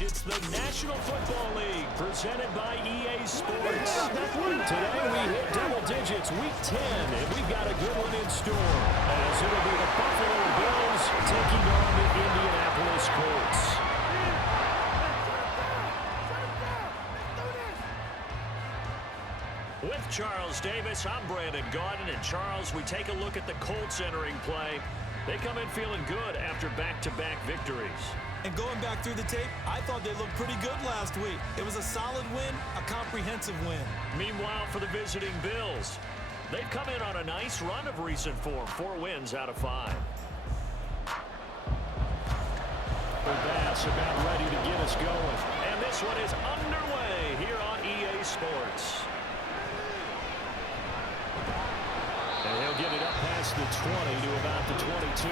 It's the National Football League presented by EA Sports. Today we hit double digits, week 10, and we've got a good one in store, as it'll be the Buffalo Bills taking on the Indianapolis Colts. With Charles Davis, I'm Brandon Gaudin, and Charles, we take a look at the Colts entering play. They come in feeling good after back-to-back victories. And going back through the tape, I thought they looked pretty good last week. It was a solid win, a comprehensive win. Meanwhile, for the visiting Bills, they've come in on a nice run of recent form, 4 wins out of 5. Bass about ready to get us going. And this one is underway here on EA Sports. And he'll get it up past the 20 to about the 22.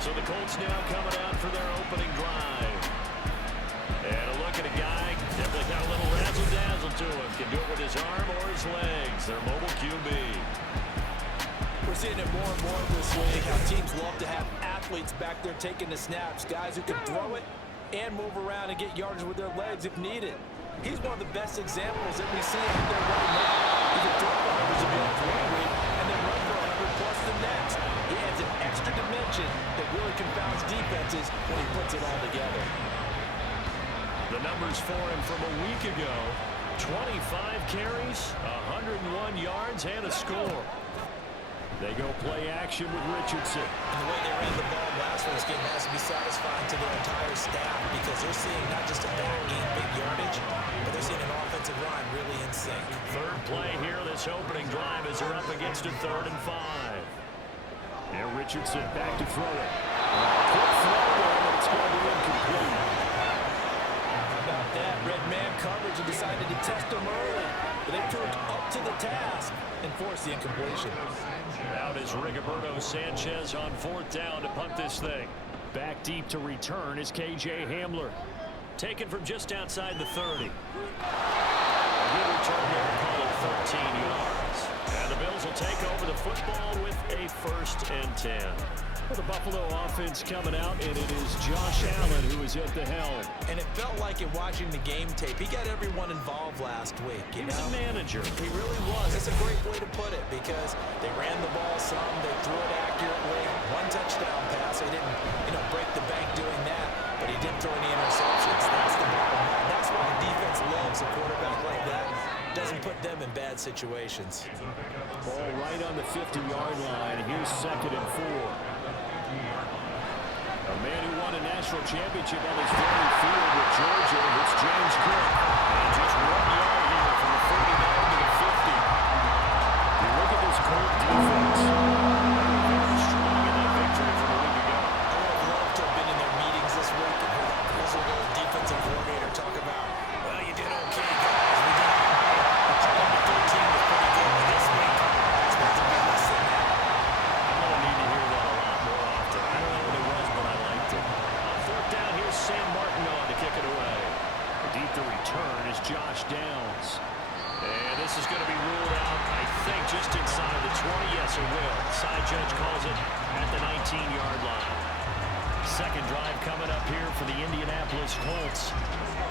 So the Colts now coming out for their opening drive. And a look at a guy, definitely got a little razzle-dazzle to him. Can do it with his arm or his legs. Their mobile QB. We're seeing it more and more this week. How teams love to have athletes back there taking the snaps. Guys who can throw it and move around and get yards with their legs if needed. He's one of the best examples that we see out there right now. He can throw for hundreds of yards one week and then run for 100 plus the next. He adds an extra dimension that really confounds defenses when he puts it all together. The numbers for him from a week ago: 25 carries, 101 yards, and a score. They go play action with Richardson. And the way they ran the ball last week's game has to be satisfying to their entire staff, because they're seeing not just a back gain big yardage, but they're seeing an offensive line really in sync. Third play here, this opening drive, as they're up against a 3rd and 5. And Richardson back to throw it. Quick throw there, but it's going to be incomplete. How about that? Red man coverage and decided to test him early, but they proved up to the task and forced the incompletion. Out is Rigoberto Sanchez on 4th down to punt this thing. Back deep to return is KJ Hamler. Taken from just outside the 30. A good return there, call it 13 yards. And the Bills will take over the football with a 1st and 10. Well, the Buffalo offense coming out, and it is Josh Allen who is at the helm. And it felt like in watching the game tape, he got everyone involved last week. He was a manager. He really was. That's a great way to put it, because they ran the ball some, they threw it accurately. 1 touchdown pass. They didn't, break the bank doing that, but he didn't throw any interceptions. That's the bottom line. That's why the defense loves a quarterback like that. Doesn't put them in bad situations. Ball right on the 50-yard line. Here's 2nd and 4. A man who won a national championship on his very field with Georgia. It's James Cook. And just 1 yard here from the 49 to the 50. You look at this Colt defense. Very strong in that victory from a week ago. I would have loved to have been in their meetings this week and heard that miserable defensive coordinator talk about, well, you did okay, guys. We did. The call number 13 was pretty good, but this week, I expect to be less than that. I'm going to need to hear that a lot more often. I don't know what it was, but I liked it. On 4th down, here's Sam Martin on to kick it away. Deep to return is Josh Downs. And this is going to be ruled out, I think, just inside the 20. Yes, it will. Side judge calls it at the 19-yard line. Second drive coming up here for the Indianapolis Colts.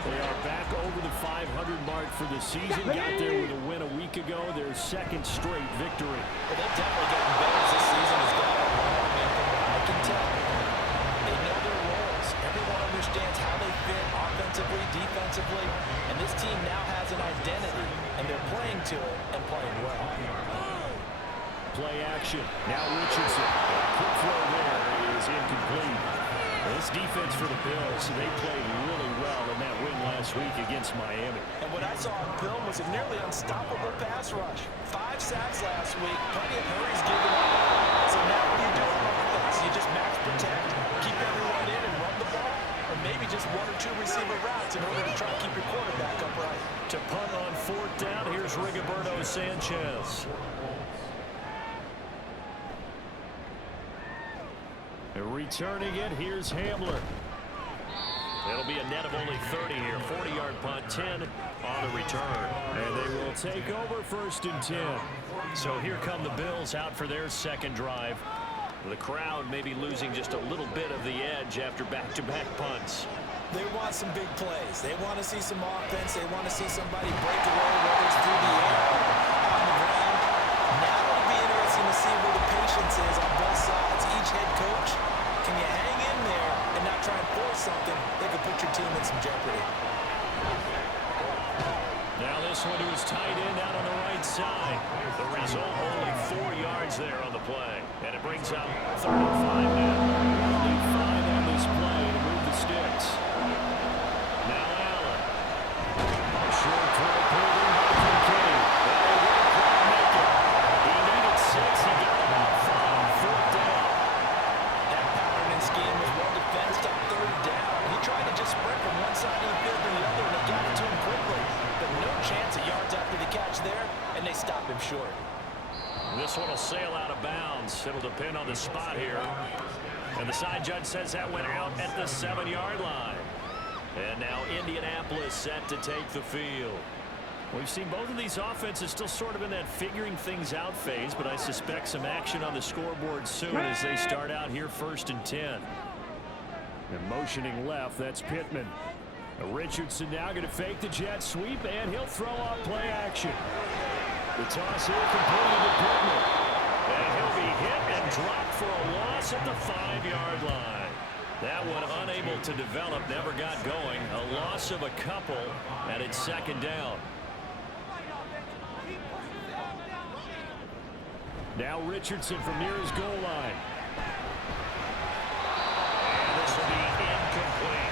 They are back over the 500 mark for the season. Got there with a win a week ago. Their 2nd straight victory. Well, they've definitely gotten better as this season has gone along, and I can tell they know their roles. Everyone understands how they fit offensively, defensively, and this team now has an identity, and they're playing to it and playing well. Play action. Now Richardson. Quick throw there is incomplete. This defense for the Bills, they played really well in that win last week against Miami. And what I saw on film was a nearly unstoppable pass rush. 5 sacks last week, plenty of hurries given up. So now what do you do on offense? You just max protect, keep everyone in and run the ball, or maybe just 1 or 2 receiver routes in order to try to keep your quarterback upright. To punt on 4th down, here's Rigoberto Sanchez. Returning it, here's Hamler. It'll be a net of only 30 here. 40-yard punt, 10 on the return. And they will take over 1st and 10. So here come the Bills out for their 2nd drive. The crowd may be losing just a little bit of the edge after back-to-back punts. They want some big plays. They want to see some offense. They want to see somebody break away, whether it's through the air or on the ground. Now it'll be interesting to see where the patience is on both sides. Each head coach, can you hang in there and not try and force something that could put your team in some jeopardy? Now this one to his tight end out on the right side. The result, only 4 yards there on the play. And it brings up 3rd and 5 now. Only 5 on this play to move the sticks. Now Allen. A short throw pulled in by Kincaid. They will quite make it. He needed 6. He got about 5. 4th down. That pattern and scheme was well defensed on 3rd down. He tried to just sprint from one side of the field to the other, and they got it to him quickly. But no chance of yards after the catch there, and they stopped him short. This one will sail out of bounds. It'll depend on the spot here. And the side judge says that went out at the 7-yard line. And now Indianapolis set to take the field. We've seen both of these offenses still sort of in that figuring things out phase, but I suspect some action on the scoreboard soon as they start out here 1st and 10. And motioning left, that's Pittman. Richardson now going to fake the jet sweep, and he'll throw off play action. The toss here completed to Pittman. And he'll be hit and dropped for a loss at the 5-yard line. That one unable to develop, never got going. A loss of a couple, and it's 2nd down. Now Richardson from near his goal line. And this will be incomplete.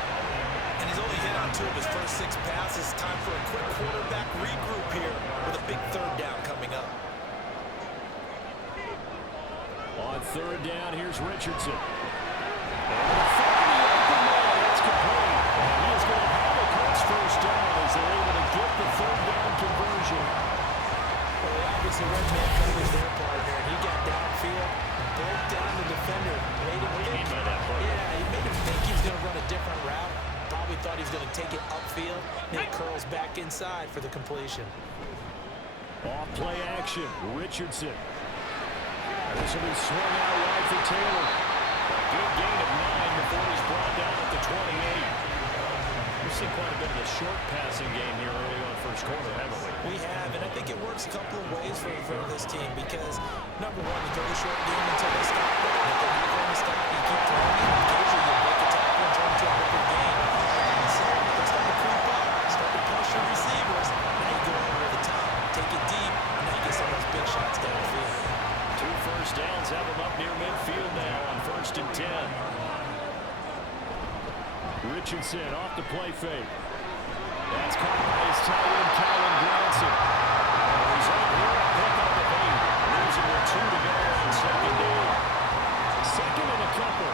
And he's only hit on 2 of his first 6 passes. Time for a quick quarterback regroup here with a big 3rd down coming up. On 3rd down, here's Richardson. And finding the open man, that's complete. And he is going to have a Colts 1st down as they're able to get the 3rd down conversion. Well, they obviously went man coverage their partner, and he got downfield, broke down the defender, made him think. Yeah, he made him think he was going to run a different route. Probably thought he was going to take it upfield, and he curls back inside for the completion. Off play action, Richardson. This will be swung out wide for Taylor. A good gain of 9 before he's brought down at the 28. We've seen quite a bit of the short passing game here early on 1st quarter, haven't we? We have, and I think it works a couple of ways for this team because, number one, you throw a short game until they stop it. And if they're not going to stop, you keep throwing it. Occasionally, you break a tackle and turn into a bigger game. And so they start to creep up, start to push your receivers. Now you go over the top, take it deep, and now you get some of those big shots down the field. 2 first downs have him up near midfield now on 1st and 10. Richardson off the play fake. That's caught by his tight end, Calvin Johnson. He's up here, pick up the 8. Losing with 2 to go on 2nd down. 2nd and a couple.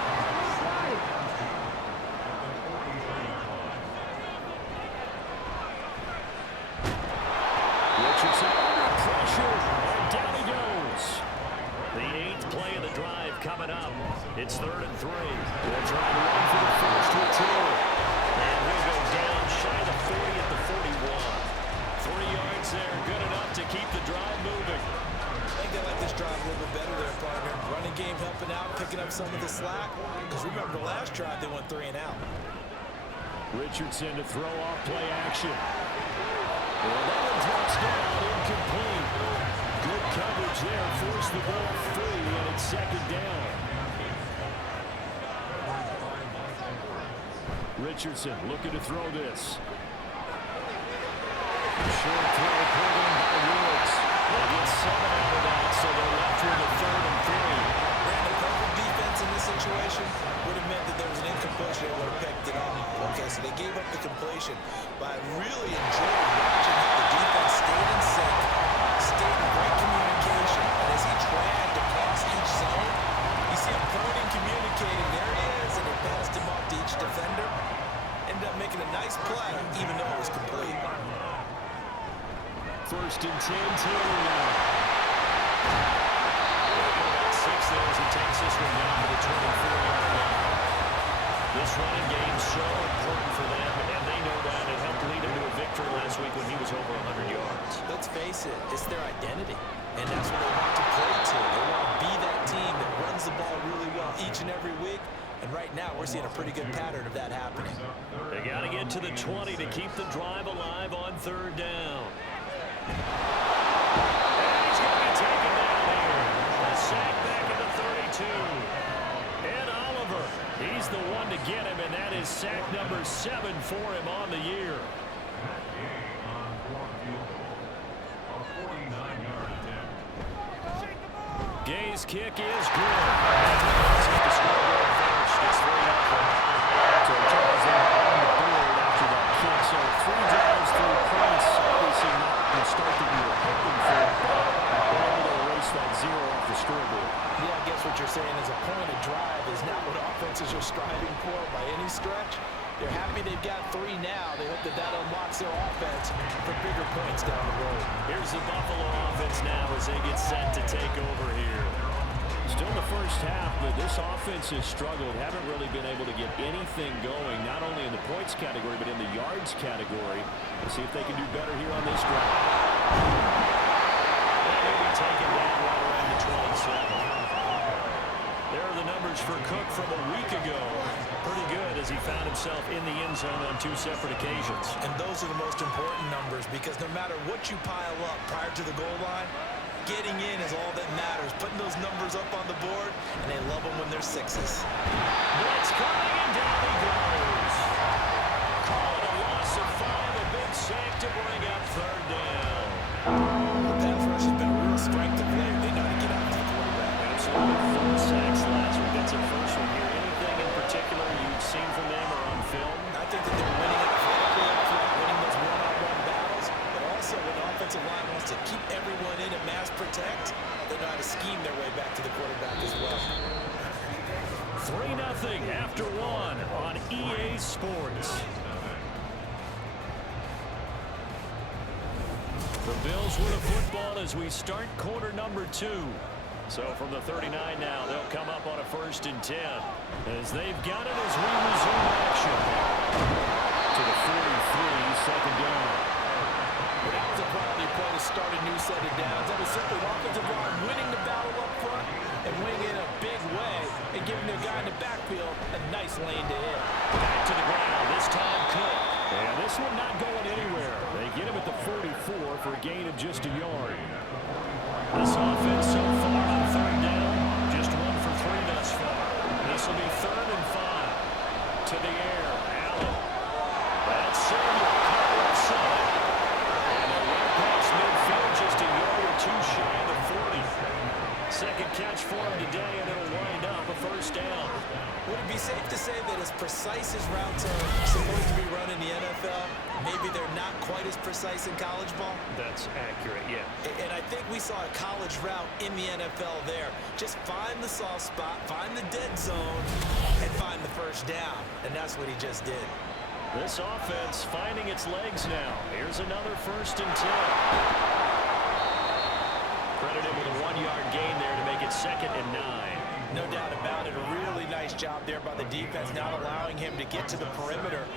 Richardson under pressure, and down he goes. The 8th play of the drive coming up. It's 3rd and 3. They'll try to run for the first with Taylor. And he'll go down shy of the 40 at the 41. 3 yards there, good enough to keep the drive moving. I think they like this drive a little bit better there, partner. Running game helping out, picking up some of the slack. Because remember the last drive, they went 3 and out. Richardson to throw off play action. Well, that one drops down, incomplete. Good coverage there, forced the ball free, and it's 2nd down. Richardson looking to throw this. Short throw pulled in by Woods. They get 7 out of that, so they're left with a 3rd and 3. Brandon, perfect defense in this situation would have meant that there was an incompletion. They would have picked it off. Okay, so they gave up the completion. But I really enjoyed watching how the defense stayed in sync, stayed in great communication. And as he dragged across each zone, you see him pointing, communicating. There he is, and he passed him off to each defender. Ended up making a nice play, even though it was complete. 1st and 10, Taylor now. About 6 there as he takes this one down to the 24-yard line. This running game is so important for them, and they know that. It helped lead them to a victory last week when he was over 100 yards. Let's face it, it's their identity, and that's what they want to play to. They want to be that team that runs the ball really well each and every week, And right now, we're seeing a pretty good pattern of that happening. They got to get to the 20 to keep the drive alive on third down. And he's going to be taken down here. A sack back at the 32. And Oliver, he's the one to get him, and that is sack number 7 for him on the year. Gay's kick is good. The scoreboard finish. It's 3-0. So Charles on the board after that kick. So 3 drives, 3 points. Obviously not the start that you were hoping for, but they're able to erase that 0 off the scoreboard. Yeah, I guess what you're saying is a point of drive is not what offenses are striving for by any stretch. They're happy they've got 3 now. They hope that that unlocks their offense for bigger points down the road. Here's the Buffalo offense now as they get set to take over here. Still the first half, but this offense has struggled. Haven't really been able to get anything going, not only in the points category, but in the yards category. We'll see if they can do better here on this drive. They'll be taken down right around the 27. There are the numbers for Cook from a week ago. Pretty good as he found himself in the end zone on 2 separate occasions. And those are the most important numbers because no matter what you pile up prior to the goal line, getting in is all that matters. Putting those numbers up on the board, and they love them when they're 6s. Blitz coming, and down he goes. Call it a loss of 5, a big sack to bring up third down. The pass rush has been a real strength of late. They know how to get out to the quarterback. Absolutely. 4 sacks last week. That's a first one here. Anything in particular you've seen from them or on film? I think that they're winning athletically up front, winning those one-on-one battles, but also when the offensive line wants to keep everyone in and mass protect, they know how to scheme their way back to the quarterback as well. 3-0 after 1 on EA Sports. The Bills win a football as we start quarter number 2. So from the 39 now, they'll come up on a 1st and 10. As they've got it as we resume action. To the 43, second down. But that was a quality play to start a new set of downs. That was simply the offensive line winning the battle up front and winning in a big way and giving their guy in the backfield a nice lane to hit. Back to the ground, this time Cook. And this one not going anywhere. They get him at the 44 for a gain of just a yard. This offense so far on third down, just 1 for 3 thus far. This will be 3rd and 5. To the air, Allen. That's Samuel, caught left side. And they run past midfield, just a yard or 2 shy of the 40. Second catch for him today, and it'll wind up a 1st down. Would it be safe to say that as precise as routes are supposed to be run in the NFL, maybe they're not quite as precise in college ball? That's accurate, yeah. And I think we saw a college route in the NFL there. Just find the soft spot, find the dead zone, and find the 1st down. And that's what he just did. This offense finding its legs now. Here's another 1st and 10. Credited with a 1-yard gain there to make it 2nd and 9. No doubt about it. A really nice job there by the defense, not allowing him to get to the perimeter.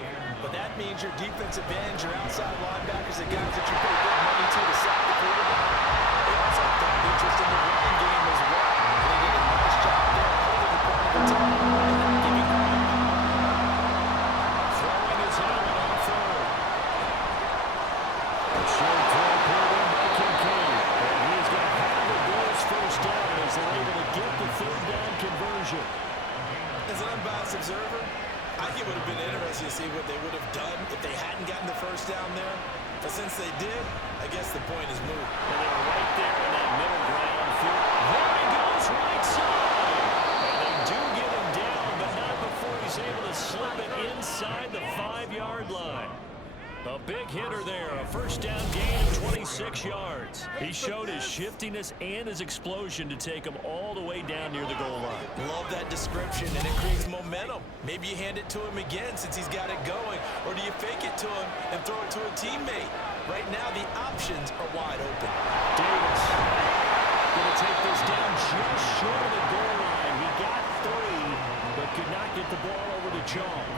But that means your defensive ends, your outside linebackers, the guys that you pay good money to sack the quarterback. They also have interest in the running game as well. They did a nice job there holding the point of attack and not giving ground. Throwing his helmet on 3rd. A short throw pulled in by Kincaid. And he's going to have the Bills 1st down as they're able to get the 3rd down conversion. As an unbiased observer, I think it would have been interesting to see what they would have done if they hadn't gotten the 1st down there. But since they did, I guess the point is moot. And they're right there in that middle ground field. There he goes, right side. And they do get him down, but not before he's able to slip it inside the 5-yard line. A big hitter there, a 1st down gain of 26 yards. He showed his shiftiness and his explosion to take him all the way down near the goal line. Love that description, and it creates momentum. Maybe you hand it to him again since he's got it going, or do you fake it to him and throw it to a teammate? Right now, the options are wide open. Davis going to take this down just short of the goal line. He got 3, but could not get the ball over the jump.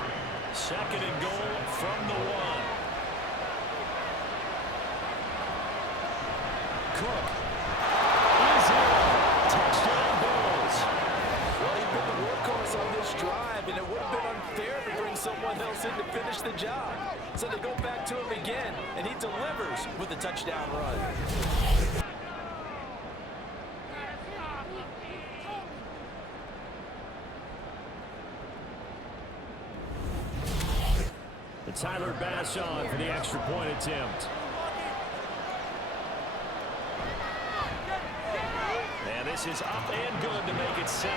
2nd and goal from the 1. Cook is in. Touchdown Bills. Well, he's been the workhorse on this drive. job. So they go back to him again, and he delivers with a touchdown run. Tyler Bass on for the extra point attempt. And this is up and good to make it 7-3.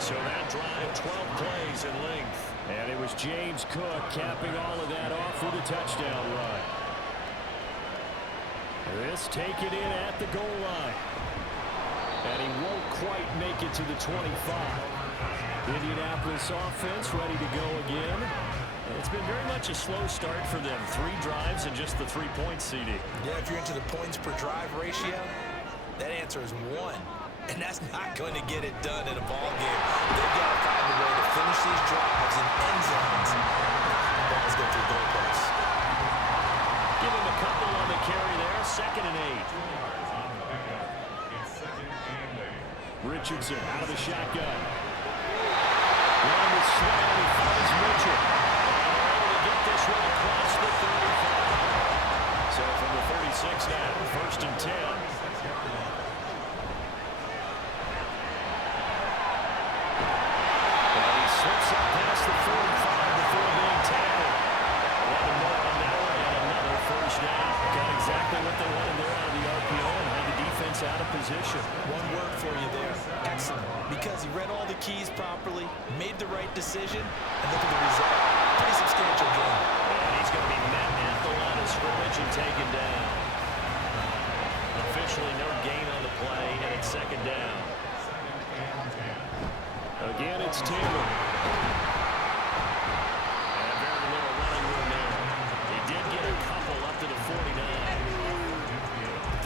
So that drive, 12 plays in length. And it was James Cook capping all of that off with a touchdown run. This taken in at the goal line. And he won't quite make it to the 25. Indianapolis offense ready to go again. It's been very much a slow start for them. 3 drives and just the 3-point CD. Yeah, if you're into the points per drive ratio, that answer is 1. And that's not going to get it done in a ball game. They've got to find a way to finish these drives in end zones. The balls go through goalposts. Give him a couple on the carry there. 2nd and 8. Richardson out of the shotgun. Run is slow. He finds Mitchell. Able to get this one across the 35. So from the 36 now, 1st and 10. And he slips up past the 45 before being tackled. 11 more on that one and another 1st down. Got exactly what they wanted there out of the RPO and had the defense out of position. One word for you there. Excellent. Because he read all the keys properly, made the right decision, and look at the result. Pretty substantial game. And he's going to be met at the line of scrimmage and taken down. Officially no gain on the play, and it's 2nd down. Again, it's Taylor. And very little running room there. He did get a couple up to the 49.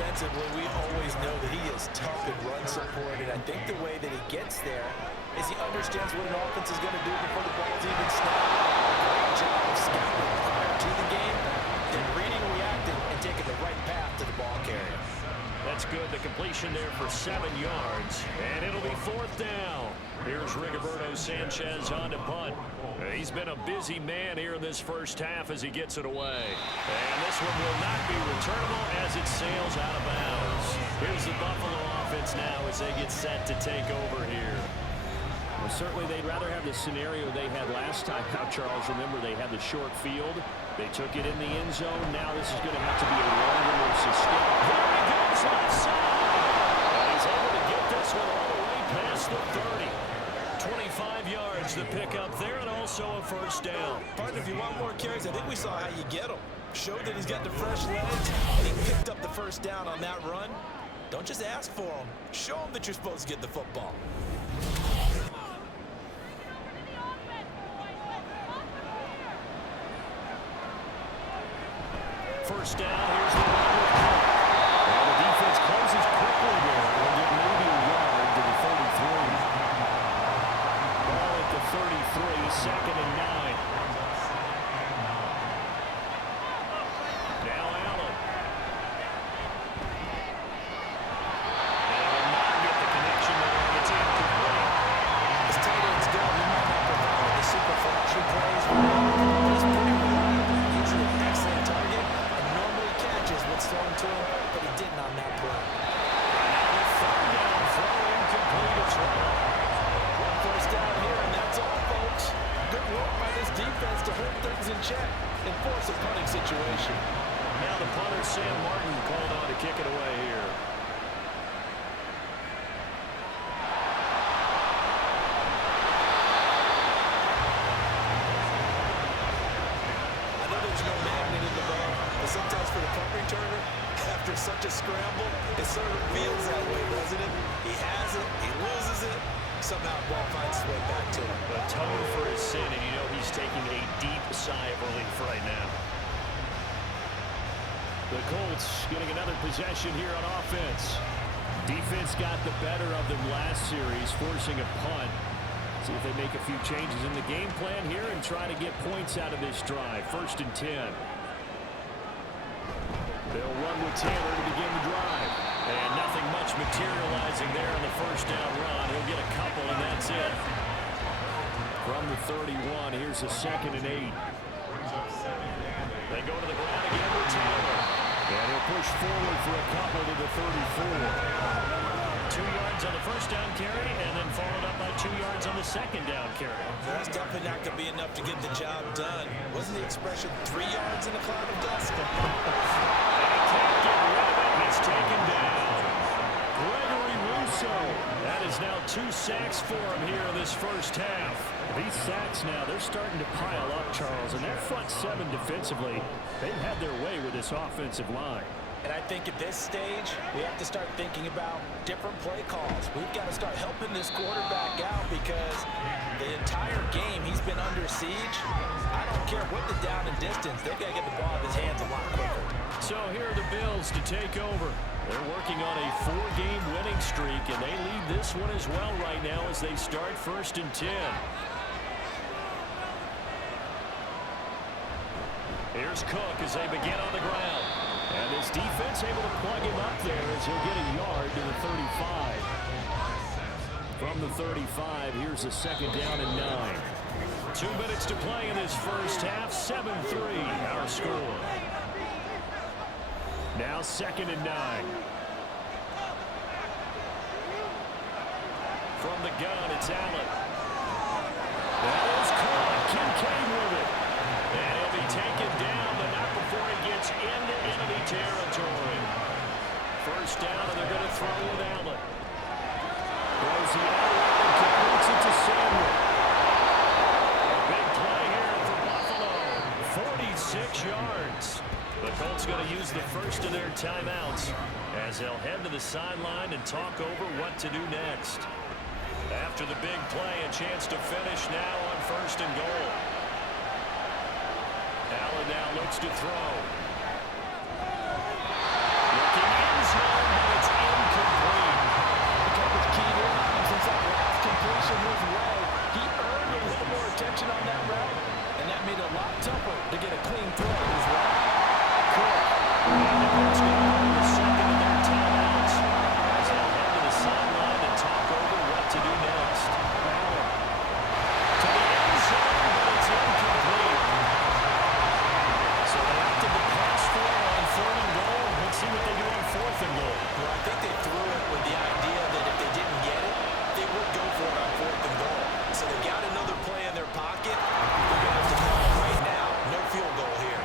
Defensively, we always know that he is tough and run supported. I think the way that he gets there is he understands what an offense is going to do before the ball's even snapped. Great job of scouting prior to the game, then reading, reacting, and taking the right path to the ball carrier. That's good. The completion there for 7 yards. And it'll be 4th down. Here's Rigoberto Sanchez on to punt. He's been a busy man here in this first half as he gets it away. And this one will not be returnable as it sails out of bounds. Here's the Buffalo offense now as they get set to take over here. Well, certainly they'd rather have the scenario they had last time out, Charles. Remember, they had the short field. They took it in the end zone. Now this is going to have to be a longer, more sustained. There he goes left side. And he's able to get this one all the way past the 30. 25 yards to pick up there, and also a 1st down. Partner, if you want more carries, I think we saw how you get them. Showed that he's got the fresh legs, and he picked up the 1st down on that run. Don't just ask for them. Show them that you're supposed to get the football. First down, here's the one with Cook. And the defense closes quickly there. We'll get maybe a yard to the 33. Ball at the 33, 2nd and 9. Now Allen. And will not get the connection there. It's incomplete. As tight ends go, he might not provide the super flashy plays, but he's pretty reliable. Usually an excellent target, and normally catches what's thrown to him, but he didn't on that play. Now the 3rd down, throw incomplete as well. 1 first down here, and that's all, folks. Good work by this defense to hold things in check and force a punting situation. Now the punter, Sam Martin, called on to kick it away here. I know there's no magnet in the ball, but sometimes for the punt returner, after such a scramble, it sort of feels that way, doesn't it? He has it, he loses it, somehow the ball finds its way back to him. Atone for his sin, and you know he's taking a deep sigh of relief right now. The Colts getting another possession here on offense. Defense got the better of them last series, forcing a punt. See if they make a few changes in the game plan here and try to get points out of this drive. 1st and 10. They'll run with Taylor to begin the drive. And nothing much materializing there on the 1st down run. He'll get a couple, and that's it. From the 31, here's a 2nd and 8. They go to the ground again with Taylor. And he'll push forward for a couple to the 34. 2 yards on the first down carry, and then followed up by 2 yards on the second down carry. That's definitely not going to be enough to get the job done. Wasn't the expression 3 yards in a cloud of dust? And he can't get rid of it. He's taken down. Gregory Rousseau. That is now 2 sacks for him here in this first half. These sacks now, they're starting to pile up, Charles, and that front 7 defensively, they've had their way with this offensive line. And I think at this stage, we have to start thinking about different play calls. We've got to start helping this quarterback out because the entire game he's been under siege. I don't care what the down and distance, they've got to get the ball in his hands a lot quicker. So here are the Bills to take over. They're working on a 4-game winning streak, and they lead this one as well right now as they start 1st and 10. Here's Cook as they begin on the ground. And his defense able to plug him up there as he'll get a yard to the 35. From the 35, here's a 2nd down and 9. 2 minutes to play in this first half. 7-3 our score. Now 2nd and 9. From the gun, it's Allen. That is caught. Kincaid with it. And he'll be taken down, but not before he gets into enemy territory. First down, and they're going to throw with Allen. Throws the other way and completes it to Samuel. A big play here for Buffalo. 46 yards. The Colts going to use the first of their timeouts as they'll head to the sideline and talk over what to do next. After the big play, a chance to finish now on 1st and goal. Allen now looks to throw. Looking end zone, but it's incomplete. Coverage keyed in on him since that last completion was low. He earned a little more attention on that route, and that made it a lot tougher to get a clean throw in his route. Cook. And the Colts going to go to the second of their timeouts as they'll head to the sideline and talk over what to do next. Allen to the end zone, but it's incomplete. So they have to pass for it on 3rd and goal. Let's see what they do on 4th and goal. Well, I think they threw it with the idea that if they didn't get it, they would go for it on 4th and goal. So they got another play in their pocket. They're going to have to call it right now. No field goal here.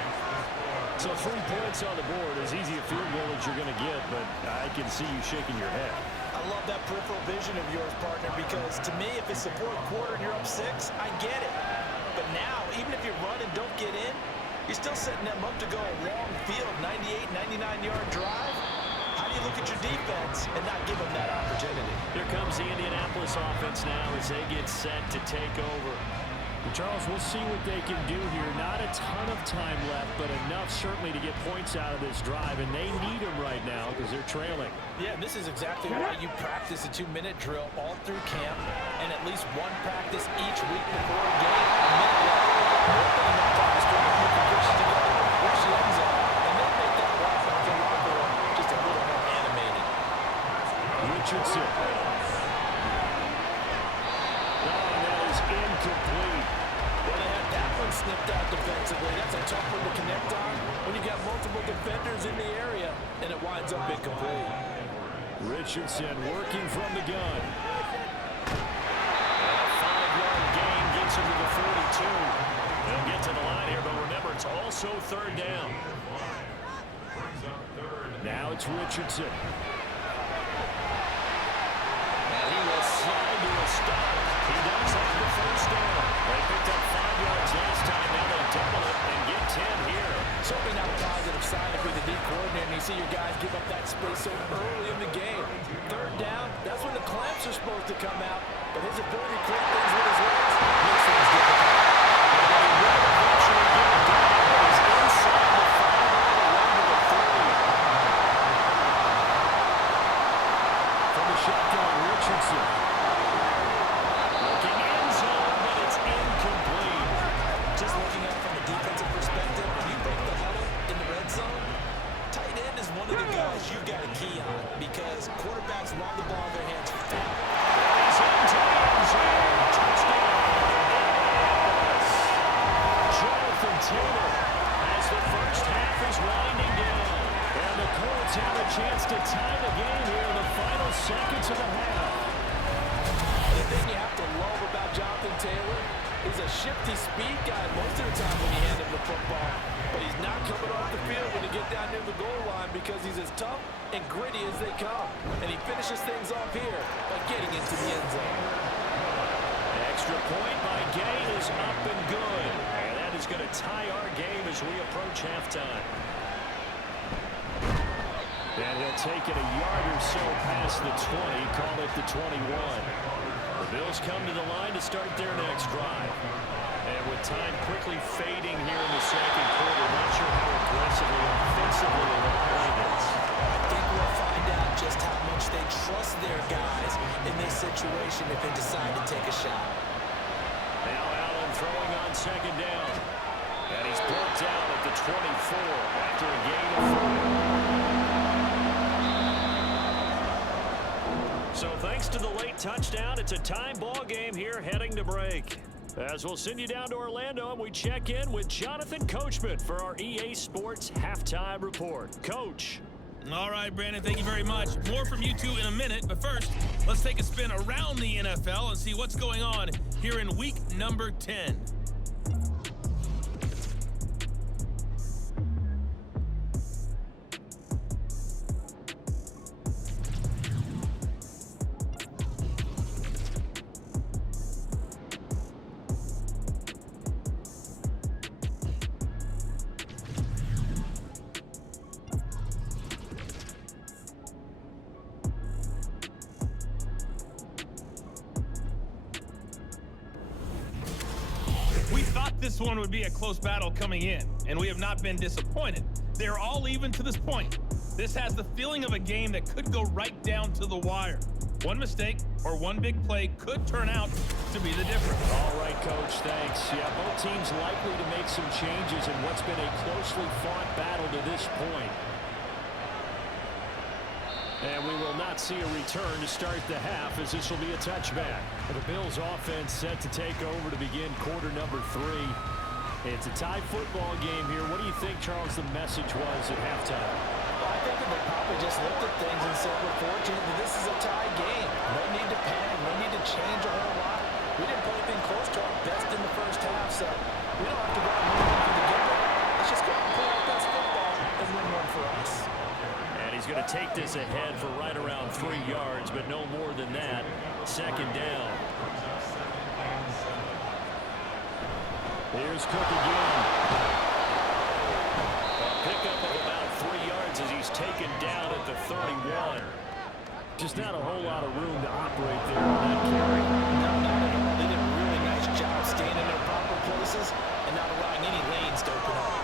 So 3 points on the board, as easy a field goal as you're going to get, but I can see you shaking your head. I love that peripheral vision of yours, partner, because to me, if it's the 4th quarter and you're up 6, I get it. But now, even if you run and don't get in, you're still setting them up to go a long field, 98, 99-yard drive. How do you look at your defense and not give them that opportunity? Here comes the Indianapolis offense now as they get set to take over. Charles, we'll see what they can do here. Not a ton of time left, but enough certainly to get points out of this drive, and they need them right now because they're trailing. Yeah, this is exactly why you practice a 2-minute drill all through camp and at least one practice each week before a game. A minute left, opening that time to string a few positions together, push the end zone, and then make that walk off the locker room just a little more animated. Richardson. That is incomplete. Well, they had that one snipped out defensively. That's a tough one to connect on when you got multiple defenders in the area, and it winds up incomplete. Richardson working from the gun. A 5-yard gain gets him to the 42. They'll get to the line here, but remember, it's also 3rd down. Now it's Richardson. And he will slide to a stop. He does have the first down. They picked up 5 yards last time. Now they'll double it and get 10 here. Certainly not a positive sign if you're the D coordinator and you see your guys give up that space so early in the game. 3rd down, that's when the clamps are supposed to come out. But his ability to create things with his legs makes things difficult. And he will eventually get it down. He's inside the 5-yard line to the 30. From the shotgun, Richardson. Looking end zone, but it's incomplete. Just looking at it from a defensive perspective, when you break the huddle in the red zone, tight end is one of the guys you've got a key on because quarterbacks want the ball in their hands. He's into the end zone. Touchdown, Taylor as the first half is winding down. And the Colts have a chance to tie the game here in the final seconds of the half. The thing you have to love about Jonathan Taylor is a shifty speed guy most of the time when you hand him the football. But he's not coming off the field when you get down near the goal line because he's as tough and gritty as they come. And he finishes things off here by getting into the end zone. Extra point by Gay is up and good. And that is going to tie our game as we approach halftime. And he'll take it a yard or so past the 20, call it the 21. The Bills come to the line to start their next drive. And with time quickly fading here in the second quarter, not sure how aggressively and offensively they'll play this. I think we'll find out just how much they trust their guys in this situation if they decide to take a shot. Now Allen throwing on second down. And he's brought down at the 24 after a gain of 4. So thanks to the late touchdown, it's a time ball game here heading to break. As we'll send you down to Orlando and we check in with Jonathan Coachman for our EA Sports Halftime Report. Coach. All right, Brandon, thank you very much. More from you two in a minute, but first, let's take a spin around the NFL and see what's going on here in week number 10. This one would be a close battle coming in, and we have not been disappointed. They're all even to this point. This has the feeling of a game that could go right down to the wire. One mistake or one big play could turn out to be the difference. All right, Coach, thanks. Yeah, both teams likely to make some changes in what's been a closely fought battle to this point. And we will not see a return to start the half as this will be a touchback. The Bills offense set to take over to begin quarter number 3. It's a tie football game here. What do you think, Charles, the message was at halftime? Well, I think that they probably just looked at things and said, we're fortunate that this is a tie game. No need to panic. No need to change a whole lot. We didn't play anything close to our best in the first half, so we don't have to go out and win for the game. Let's just go out and play our best football and win one for us. He's going to take this ahead for right around 3 yards, but no more than that. Second down. Here's Cook again. A pickup of about 3 yards as he's taken down at the 31. Just not a whole lot of room to operate there on that carry. No, not at all. They did a really nice job staying in their proper places and not allowing any lanes to open up.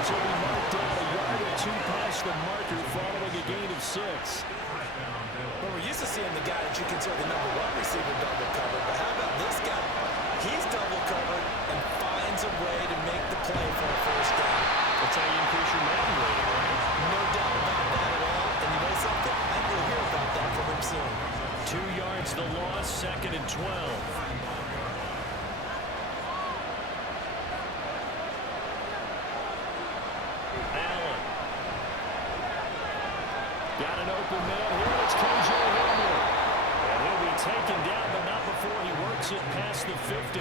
He'll be marked down a yard or 2 past the marker following a gain of 6. Well, we're used to seeing the guy that you consider the number 1 receiver double covered, but how about this guy? He's double covered and finds a way to make the play for a first down. That's how you increase your Madden rating, right? No doubt about that at all. And you know something? I think we'll hear about that from him soon. 2 yards the loss, 2nd and 12. Got an open man here. It's KJ Hamler. And he'll be taken down, but not before he works it past the 50.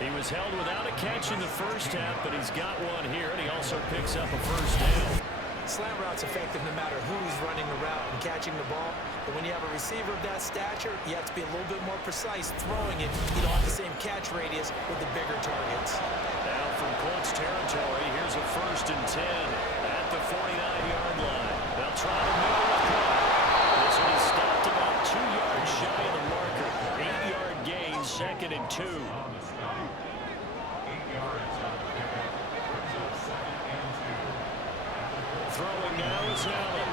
He was held without a catch in the first half, but he's got one here, and he also picks up a first down. Slant route's effective no matter who's running the route and catching the ball. But when you have a receiver of that stature, you have to be a little bit more precise throwing it. You don't have the same catch radius with the bigger targets. Now from Colts territory, here's a 1st and 10 at the 49-yard line. They'll try to move with Cook. This one is stopped about 2 yards shy of the marker. 8-yard gain, 2nd and 2. Throwing now is Allen.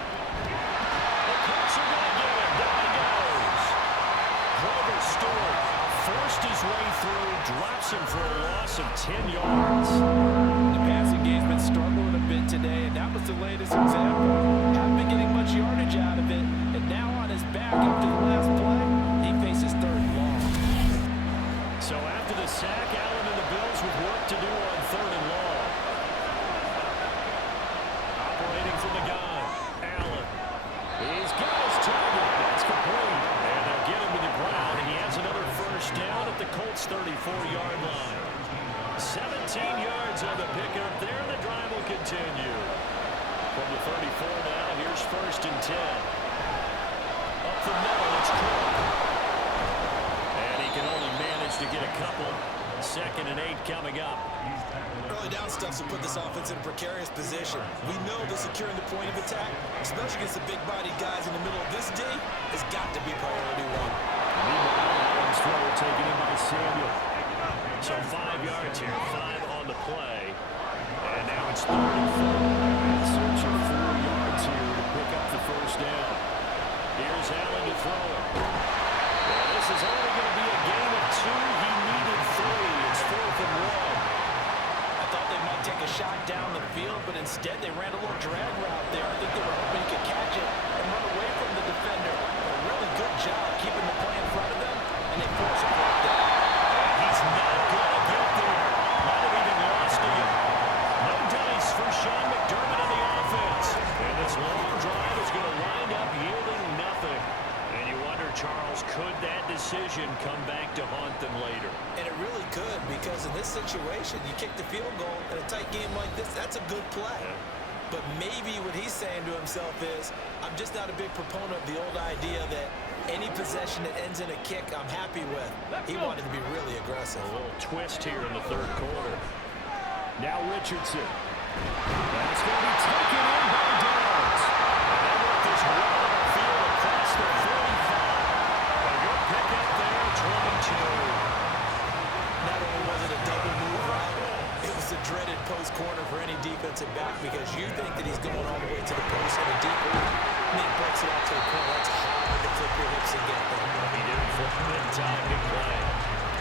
The Colts are going to get him. Down he goes. Grover Stewart forced his way through, drops him for a loss of 10 yards. The passing game's been struggling a bit today, and that was the latest example. Haven't been getting much yardage out of it, and now on his back after the last play, he faces 3rd and long. So after the sack, Allen and the Bills with work to do on 3rd and long. Operating from the gun, Allen. He's got his target. That's complete. And they'll get him to the ground. And he has another first down at the Colts' 34-yard line. 17 yards on the pickup there. The drive will continue. From the 34 now, here's 1st and 10. Up the middle, it's Cook. And he can only manage to get a couple. 2nd and 8 coming up. Early down stuff will put this offense in a precarious position. We know that securing the point of attack, especially against the big-bodied guys in the middle of this D, has got to be priority 1. Meanwhile, Adams' throw taken in by Samuel. So 5 yards here, 5 on the play. And now it's 3rd and 4. Search of 4 yards here to pick up the first down. Here's Allen to throw it. Well, this is only going to be a game of 2. He needed 3. It's 4th and 1. I thought they might take a shot down the field, but instead they ran a little drag route there. I think they were hoping he could catch it and run away from the defender. A really good job keeping the play in front of them, and they force it right there. He's not going to get there. Might have even lost to him. No dice for Sean McDermott in the offense. And this long drive is going to wind up yielding nothing. And you wonder, Charles, could that decision come back to haunt them later? And it really could, because in this situation, you kick the field goal in a tight game like this, that's a good play. But maybe what he's saying to himself is, I'm just not a big proponent of the old idea that any possession that ends in a kick I'm happy with. He wanted to be really aggressive. A little twist here in the 3rd quarter. Now Richardson. That's going to be taken in by Downs. And they work this well on the field across the 45. A good pickup there, 22. Not only was it a double move route, it was a dreaded post corner for any defensive back, because you think that he's going all the way to the post in a deep route, and he breaks it out to the corner. That's hard to flip your hips and get there. He didn't flip him in time. Big play.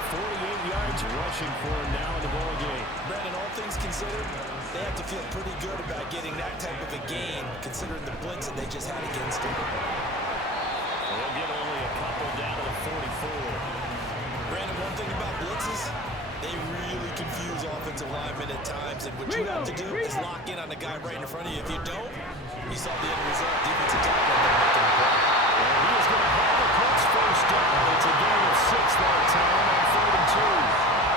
48 yards rushing for him now in the ball game. Brandon, all things considered, they have to feel pretty good about getting that type of a gain, considering the blitz that they just had against him. They'll get only a couple down to the 44. Brandon, one thing about blitzes, they really confuse offensive linemen at times, and what you have to do is lock in on the guy right in front of you. If you don't, you saw the end result. Defensive tackle making a play. And he is going to have the Colts first down. It's a gain of 6 that time on 3rd and 2.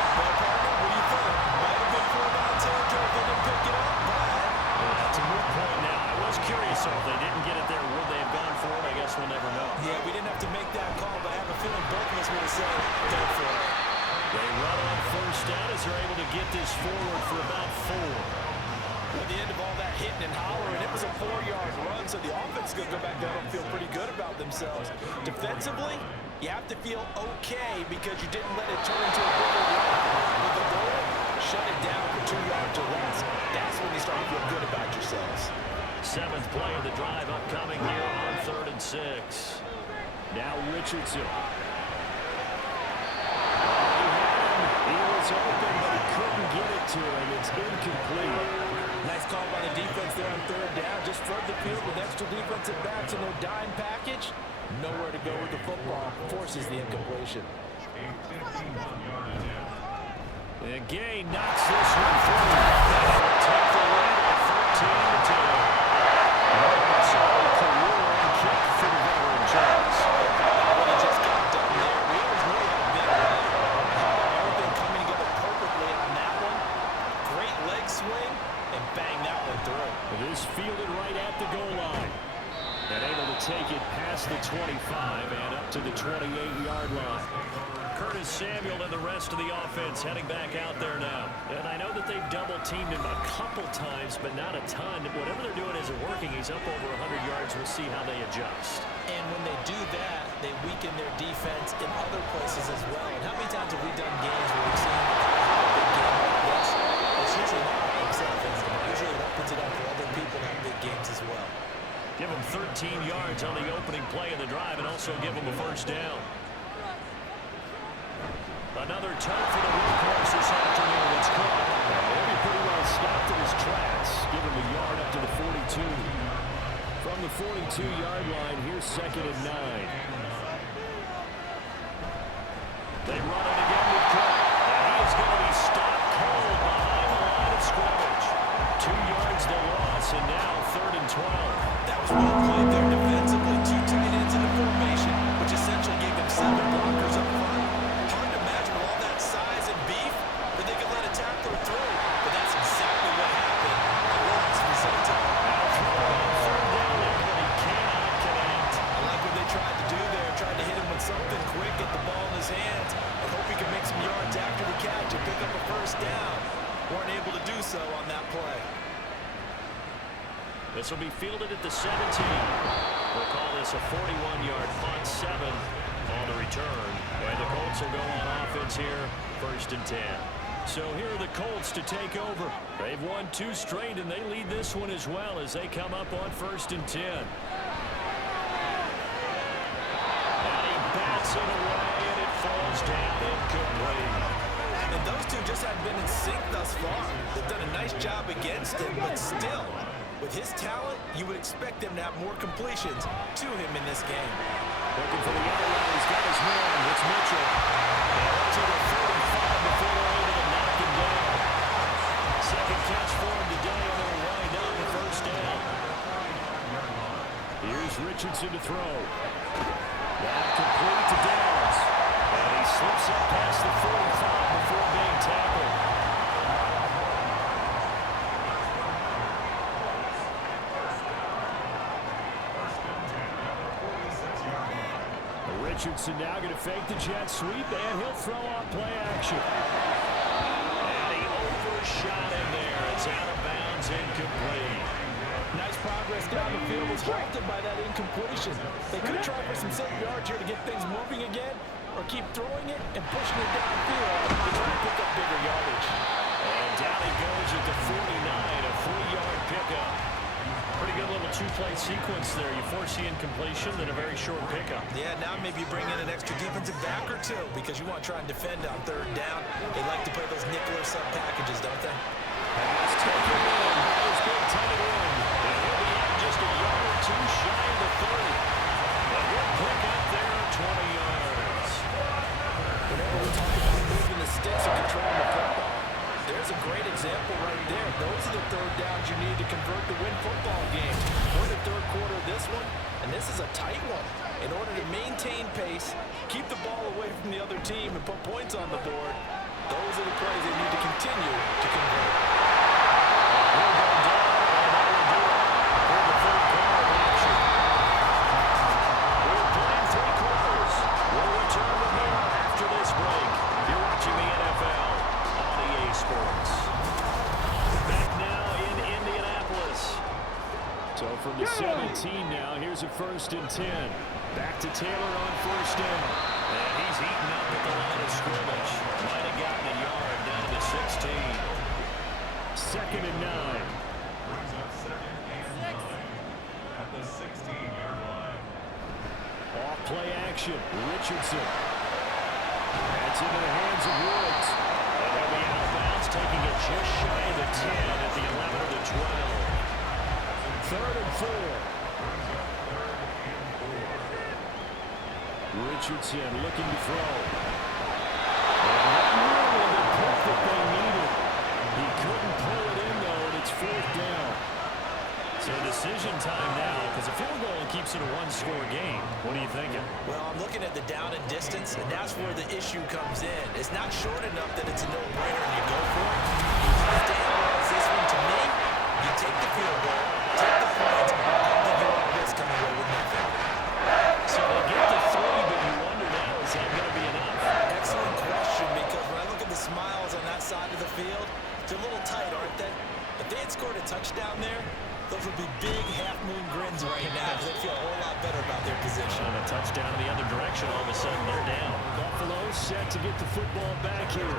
Well, partner, what do you think? Might have been 4-down territory if they didn't pick it up, but That's a moot point now. I was curious, so if they didn't get it there, would they have gone for it? I guess we'll never know. yeah, we didn't have to make that call, but I have a feeling both of us would have said, go for it. They run on first down as they're able to get this forward for about 4. At the end of all that hitting and hollering, it was a 4-yard run, so the offense is going to go back down and feel pretty good about themselves. Defensively, you have to feel okay because you didn't let it turn into a bigger run. With the goal, shut it down for 2 yards or less. That's when you start to feel good about yourselves. 7th play of the drive upcoming here on 3rd and 6. Now Richardson. He was open, but he couldn't get it to him. It's incomplete. Nice call by the defense there on 3rd down. Just flood the field with extra defensive backs in their dime package. Nowhere to go with the football. Forces the incompletion. And Gay knocks this one through. Take the lead at 13-10. So a career-end kick for the veteran Charles. What he just got done there. We always knew how big it was. Everything coming together perfectly on that one. Great leg swing, and bang that one through. It is fielded right at the goal line. And able to take it past the 25 and up to the 28-yard line. Curtis Samuel and the rest of the offense heading back out there now. And I know that they've double-teamed him a couple times, but not a ton. Whatever they're doing isn't working. He's up over 100 yards. We'll see how they adjust. And when they do that, they weaken their defense in other places as well. And how many times have we done games where we've seen a big game like this? It's usually not by themselves. Usually it opens it up for other people to have big games as well. Give him 13 yards on the opening play of the drive and also give him a first down. Another tug for the workhorse this afternoon. It's caught. He'll be pretty well stopped in his tracks. Give him a yard up to the 42. From the 42-yard line, here's 2nd and 9. They run it again with Cook. weren't able to do so on that play. This will be fielded at the 17. We'll call this a 41-yard punt, 7 on the return. And the Colts will go on offense here, 1st and 10. So here are the Colts to take over. They've won 2 straight, and they lead this one as well as they come up on 1st and 10. And he bats it away, and it falls down incomplete. And those two just haven't been in sync thus far. They've done a nice job against him, but still, with his talent, you would expect them to have more completions to him in this game. Looking for the other line. He's got his man. It's Mitchell. And up to the 45 before they're able to knock him down. Second catch for him today, and they'll wind up the 1st down. Here's Richardson to throw. Now complete to Downs. And he slips up past the 45 before being tackled. Richardson now going to fake the jet sweep, and he'll throw on play action. And he overshot him there. It's out of bounds, incomplete. Nice progress down the field was halted by that incompletion. They could try for some 7 yards here to get things moving again, or keep throwing it and pushing it downfield to try to pick up bigger yardage. And down he goes at the 49, a 3-yard pickup. Pretty good little 2-play sequence there. You force the incompletion, then a very short pickup. Yeah, now maybe you bring in an extra defensive back or 2 because you want to try and defend on 3rd down. They like to play those nickel or sub packages, don't they? And let's take it in. That is good tight end. And he'll be out just a yard or 2 shy of the 30. A good pick up there, 20 yards. Whenever we talk about moving the sticks and controlling the football, there's a great example right there. Those are the 3rd downs you need to convert to win football games. We're in the 3rd quarter of this one, and this is a tight one. In order to maintain pace, keep the ball away from the other team, and put points on the board, those are the plays they need to continue to convert. He'll go down, and that will do it for the 3rd quarter of action. We're playing 3 quarters. We'll return with more after this break. You're watching the NFL on EA Sports. Back now in Indianapolis. So from the 17 now, here's a 1st and 10. Back to Taylor on 1st down. And he's eaten up at the line of scrimmage. Might have gotten a yard down to the 16. 2nd and 9. At the 16-yard line. Off play action. Richardson. That's into the hands of Woods. And he'll be out of bounds, taking it just shy of the 10 at the 11 of the 12. 3rd and 4. Richardson looking to throw. And not really the pick that they needed. He couldn't pull it in, though, and it's 4th down. So decision time now, because a field goal keeps it a 1-score game. What are you thinking? Well, I'm looking at the down and distance, and that's where the issue comes in. It's not short enough that it's a no-brainer and you go for it. You have to analyze this one. To me, you take the field goal, take the points, I don't think you're on risk coming away with nothing. So they get the 3, but you wonder now, is that going to be enough? Excellent question, because when I look at the smiles on that side of the field, they're a little tight, aren't they? If they had scored a touchdown there, those would be big half-moon grins right now because they feel a whole lot better about their position. And a touchdown in the other direction, all of a sudden they're down. Buffalo set to get the football back here.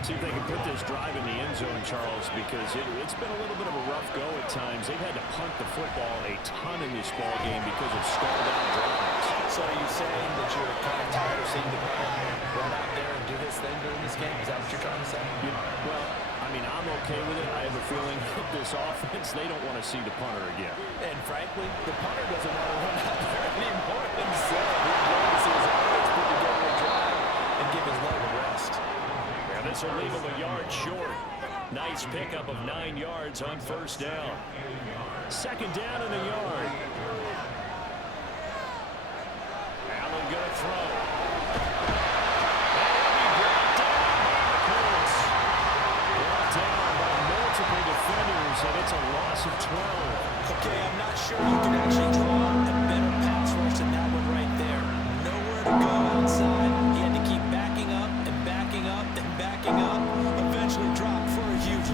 See if they can put this drive in the end zone, Charles, because it's been a little bit of a rough go at times. They've had to punt the football a ton in this ball game because of stalled-out drives. So are you saying that you're kind of tired of seeing the ball run out there and do this thing during this game? Is that what you're trying to say? Well, I mean, I'm okay with it. I have a feeling that this offense, they don't want to see the punter again. And frankly, the punter doesn't want to run out there anymore himself. He's going to see his offense put together a drive and give his leg a rest. And this will leave him a yard short. Nice pickup of 9 yards on 1st down. 2nd down and a yard. Allen going to throw. And it's a loss of 12. Okay, I'm not sure you can actually draw a better pass rush than that one right there. Nowhere to go outside. He had to keep backing up and backing up and backing up. Eventually dropped for a huge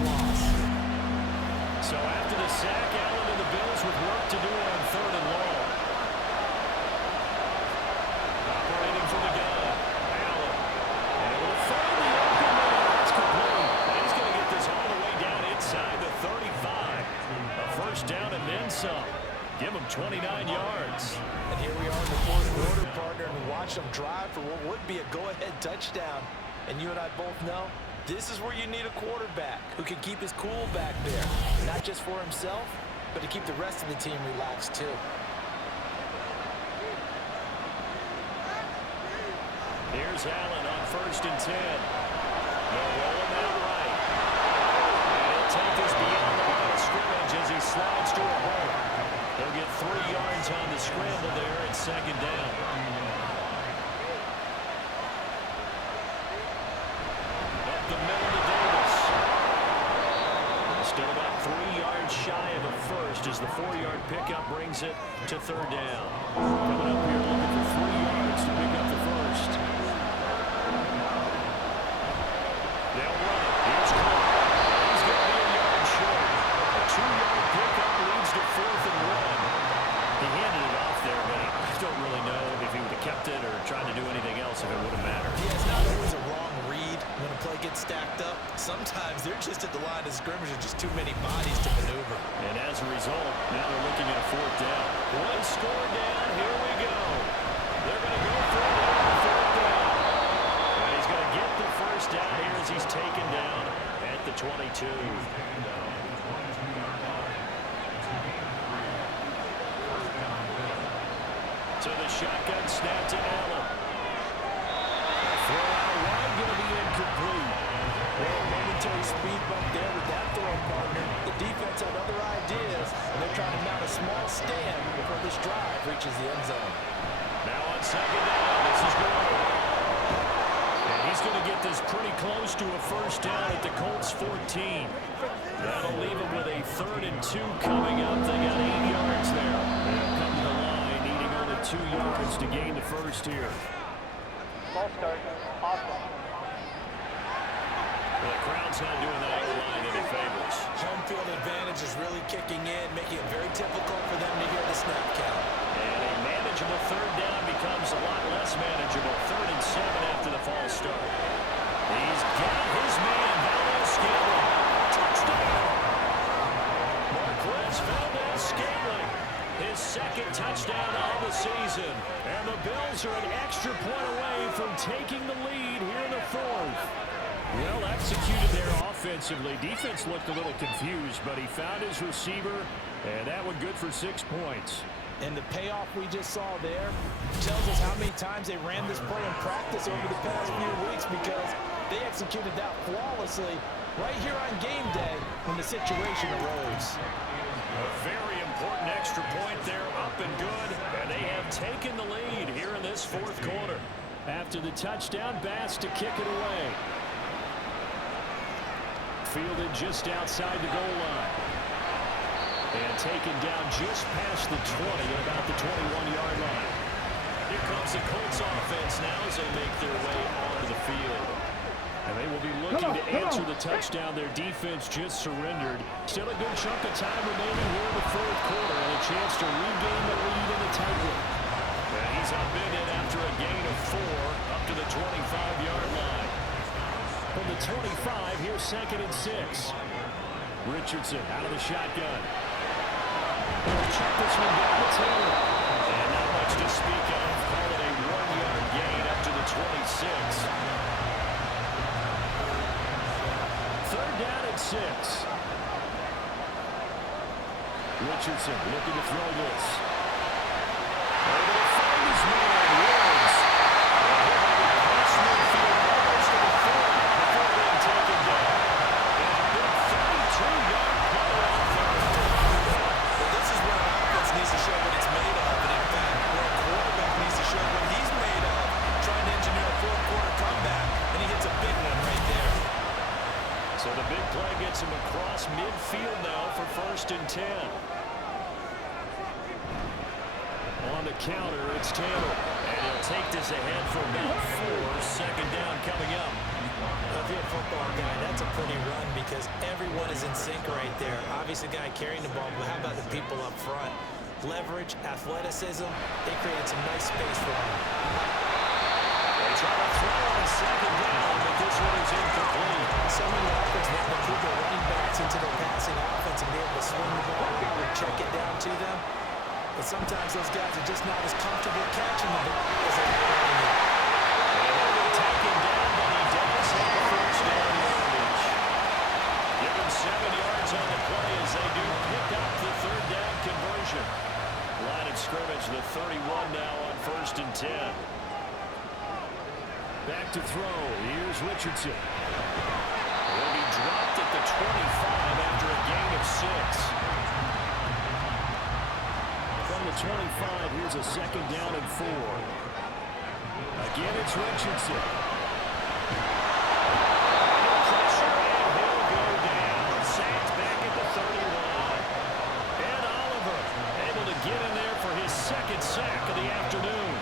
quarter partner and watch them drive for what would be a go-ahead touchdown. And you and I both know this is where you need a quarterback who can keep his cool back there, not just for himself, but to keep the rest of the team relaxed too. Here's Allen on 1st and 10. They'll roll him out right. And he'll take this beyond the line of scrimmage as he slides to a hole. He'll get 3 yards on the scramble there at 2nd down. Up the middle to Davis. Still about 3 yards shy of a first as the 4-yard pickup brings it to 3rd down. Coming up here looking for 3 yards to pick up the first. They'll run it. Here's Cole. He's going to be a yard short. A 2-yard pickup leads to 4th and 1. He handed it off there, but I don't really know if he would have kept it or tried to do anything else if it would have mattered. Yeah, it's not always a wrong read when a play gets stacked up. Sometimes they're just at the line of scrimmage and just too many bodies to maneuver. And as a result, now they're looking at a 4th down. 1 score down. Here we go. They're going to go for it on 4th down. And he's going to get the first down here as he's taken down at the 22. So the shotgun snap to Allen. Throw out wide, going to be incomplete. Well, momentary speed bump there with that throw partner. The defense had other ideas, and they're trying to mount a small stand before this drive reaches the end zone. Now on 2nd down, this is Gordon. And he's going to get this pretty close to a first down at the Colts 14. That'll leave him with a 3rd and 2 coming up. They got 8 yards there. They'll come to the line, needing only 2 yards to gain the first here. Ball start. Awesome. Well, the crowd's not doing that line any favors. Home field advantage is really kicking in, making it very difficult for them to hear the snap count. And a manageable 3rd down becomes a lot less manageable. 3rd and 7 after the false start. He's got his man, Valdez-Scantling. Touchdown! Marquez Valdez-Scantling. His 2nd touchdown of the season. And the Bills are an extra point away from taking the lead here in the 4th. Well executed there offensively. Defense looked a little confused, but he found his receiver, and that one good for 6 points. And the payoff we just saw there tells us how many times they ran this play in practice over the past few weeks, because they executed that flawlessly right here on game day when the situation arose. A very important extra point there, up and good, and they have taken the lead here in this 4th quarter. After the touchdown, Bass to kick it away. Fielded just outside the goal line. And taken down just past the 20 at about the 21-yard line. Here comes the Colts offense now as they make their way onto the field. And they will be looking to answer the touchdown their defense just surrendered. Still a good chunk of time remaining here in the 4th quarter, and a chance to regain the lead in the tight one. And he's upended after a gain of 4 up to the 25-yard line. From the 25, here's 2nd and 6. Richardson out of the shotgun. He'll check this one down to Taylor. And not much to speak of. Call it a 1-yard gain up to the 26. 3rd down and 6. Richardson looking to throw this. Able to find his man, Woods. And he'll have it past midfield almost to the 40 before being taken down. And a big 32-yard play on 3rd. Well, this is where an offense needs to show what it's made of, and in fact, where a quarterback needs to show what he's made of, trying to engineer a 4th quarter comeback, and he hits a big one right there. So the big play gets him across midfield now for 1st and 10. On the counter, it's Taylor. And he'll take this ahead for about 4. 2nd down coming up. If you're a football guy, that's a pretty run because everyone is in sync right there. Obviously, the guy carrying the ball, but how about the people up front? Leverage, athleticism, they created some nice space for him. They try to throw on 2nd down, but this one is incomplete. So many offense want to put their running backs into their passing offense and be able to swing the ball around and check it down to them. but sometimes those guys are just not as comfortable catching the ball as they are running it. Take him down, but he does have first down yardage. Give him 7 yards on the play as they do pick up the third down conversion. Line of scrimmage, the 31 now on 1st and 10. Back to throw. Here's Richardson. Will be dropped at the 25 after a gain of 6. From the 25, here's a 2nd down and 4. Again, it's Richardson. Pressure, and he'll go down. Sacked back at the 31. And Oliver able to get in there for his 2nd sack of the afternoon.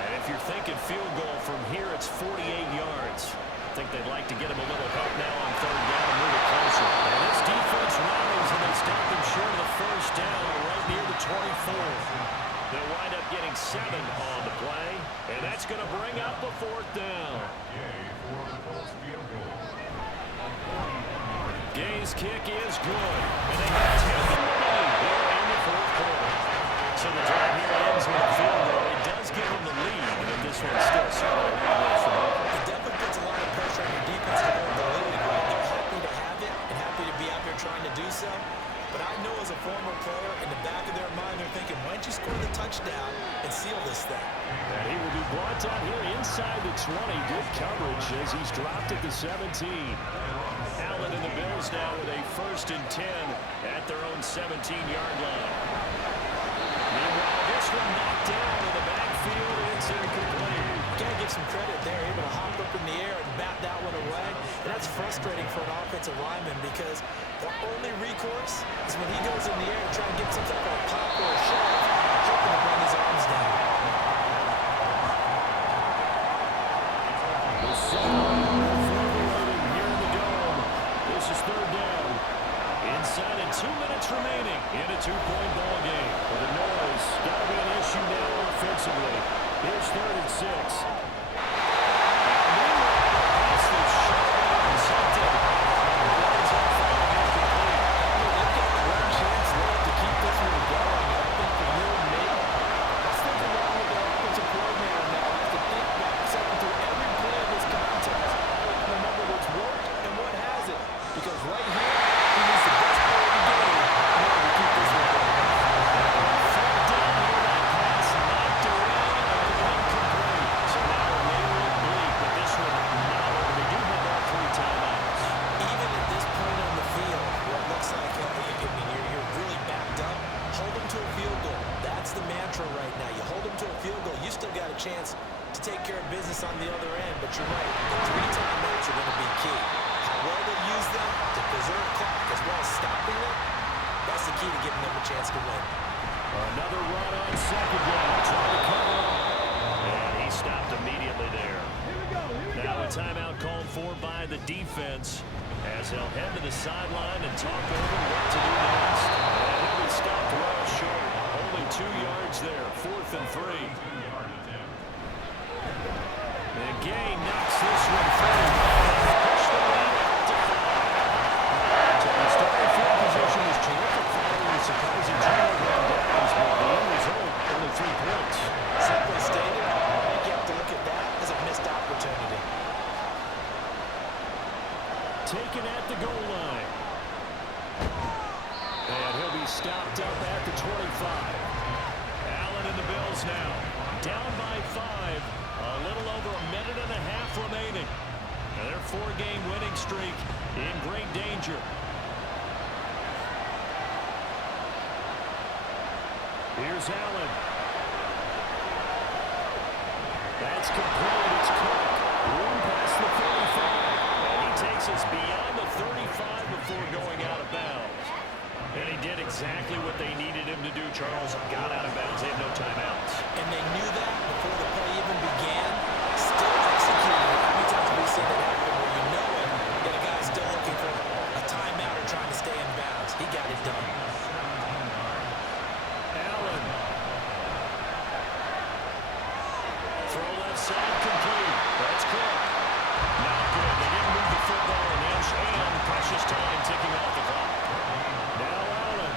And if you're thinking field goal from here, it's 48 yards. I think they'd like to get him a little help now on 3rd down and move it closer. And this defense rallies, and they stop him short of the 1st down right near the 24. They'll wind up getting 7 on the play, and that's going to bring up a 4th down. Gay's kick is good, and they have 10 remaining here in the 4th quarter. So the drive here ends with a field goal. It does give them the lead, but this one's still certainly a long way from over. It definitely puts a lot of pressure on your defense to hold the lead. They're happy to have it and happy to be out there trying to do so. But I know as a former player, in the back of their mind, they're thinking, why don't you score the touchdown and seal this thing? And he will be brought down here inside the 20. Good coverage as he's dropped at the 17. Allen and the Bills now with a 1st and 10 at their own 17-yard line. Meanwhile, this one knocked down in the backfield. It's incomplete. You got to give some credit there, able to hop up in the air and bat that one away. And that's frustrating for an offensive lineman because the only recourse is when he goes in the air to try and get some type of a pop or a shove, hoping to bring his arms down. The sound reverberating here in the dome. This is 3rd down. Inside and 2 minutes remaining in a 2-point ball game. But the noise got to be an issue now offensively. Here's 3rd and 6. Chance to take care of business on the other end, but you're right, the 3 timeouts are going to be key. How well they use them to preserve clock as well as stopping them, that's the key to giving them a chance to win. Another run on 2nd down, trying to cover up, and he stopped immediately there. Now a timeout called for by the defense as they'll head to the sideline and talk over what to do next. And he'll be stopped well short, only 2 yards there, 4th and 3. And Gay knocks this one free. Push the lead out to 5. So the starting field position is terrific following a surprising turnover on downs, but the end result, only 3 points. Simply stated, I think you have to look at that as a missed opportunity. Taken at the goal line. And he'll be stopped up at the 25. Allen and the Bills now down by 5. A little over a minute and a half remaining. And their 4-game winning streak in great danger. Here's Allen. That's complete. It's Cook. Room past the 35. And he takes us beyond the 35 before going out of bounds. And he did exactly what they needed him to do, Charles. Got out of bounds. They had no timeouts. And they knew that before the play even began. Still executing. How many times have we seen that happen where you know it, that a guy's still looking for a timeout or trying to stay in bounds? He got it done. Allen. Throw left side complete. That's Cook. Not good. They didn't move the football an inch, and precious time ticking off the clock. Now Allen.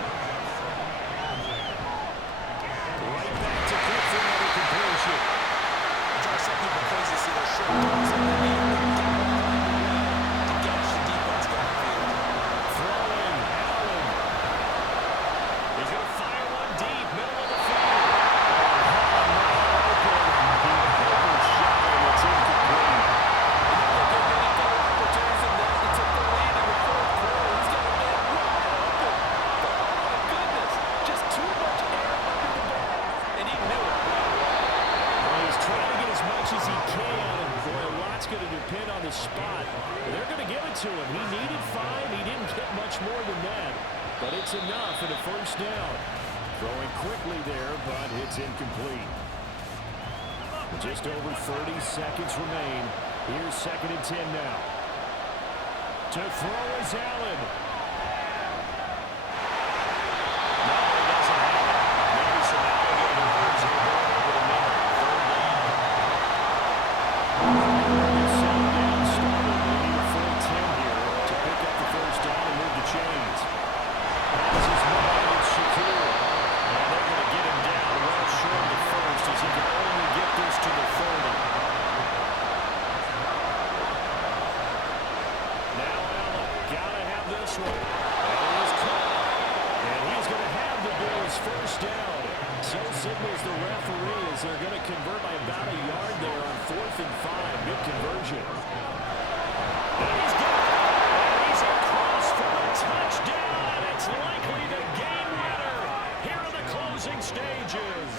spot. They're going to give it to him. He needed 5. He didn't get much more than that. But it's enough for the first down. Throwing quickly there, but it's incomplete. Just over 30 seconds remain. Here's 2nd and 10 now. To throw is Allen. No, he doesn't have it. Maybe some alligator birds are going over the middle. 3rd down. Second down started. They need a full 10 here to pick up the first down and move the chains. Passes wide, it's Shakir. And they're going to get him down well short of the first as he can only get this to the 30. Now Allen, gotta have this one. And it is caught. And he's going to have the Bills' first down. So signals the referee as they're going to convert by about a yard there on 4th and 5. Good conversion. And he's got it. And he's across for a touchdown. It's likely the game winner here in the closing stages.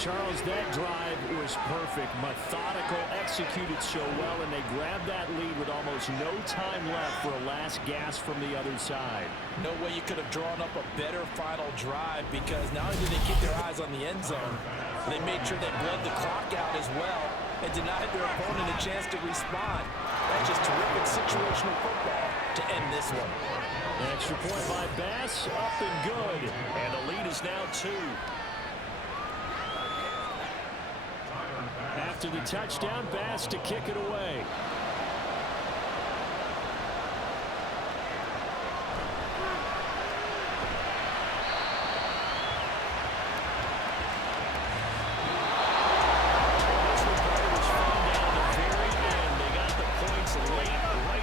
Charles, that drive was perfect. Methodical, executed so well, and they grabbed that lead with almost no time left for a last gasp from the other side. No way you could have drawn up a better final drive, because not only did they keep their eyes on the end zone, they made sure they bled the clock out as well and denied their opponent a chance to respond. That's just terrific situational football to end this one. An extra point by Bass, up and good. And the lead is now 2. After the touchdown, Bass to kick it away.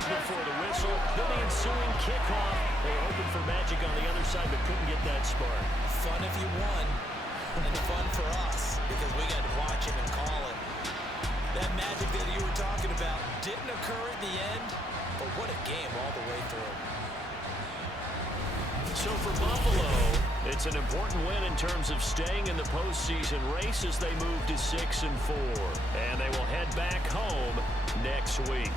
Before the whistle, then the ensuing kickoff. They were hoping for magic on the other side, but couldn't get that spark. Fun if you won, and fun for us, because we got to watch it and call it. That magic that you were talking about didn't occur at the end, but what a game all the way through. So for Buffalo, it's an important win in terms of staying in the postseason race as they move to 6-4. And they will head back home next week.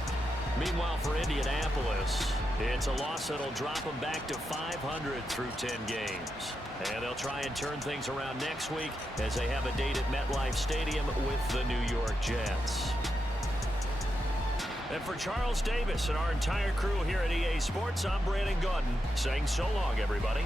Meanwhile, for Indianapolis, it's a loss that'll drop them back to 500 through 10 games. And they'll try and turn things around next week as they have a date at MetLife Stadium with the New York Jets. And for Charles Davis and our entire crew here at EA Sports, I'm Brandon Gaudin saying so long, everybody.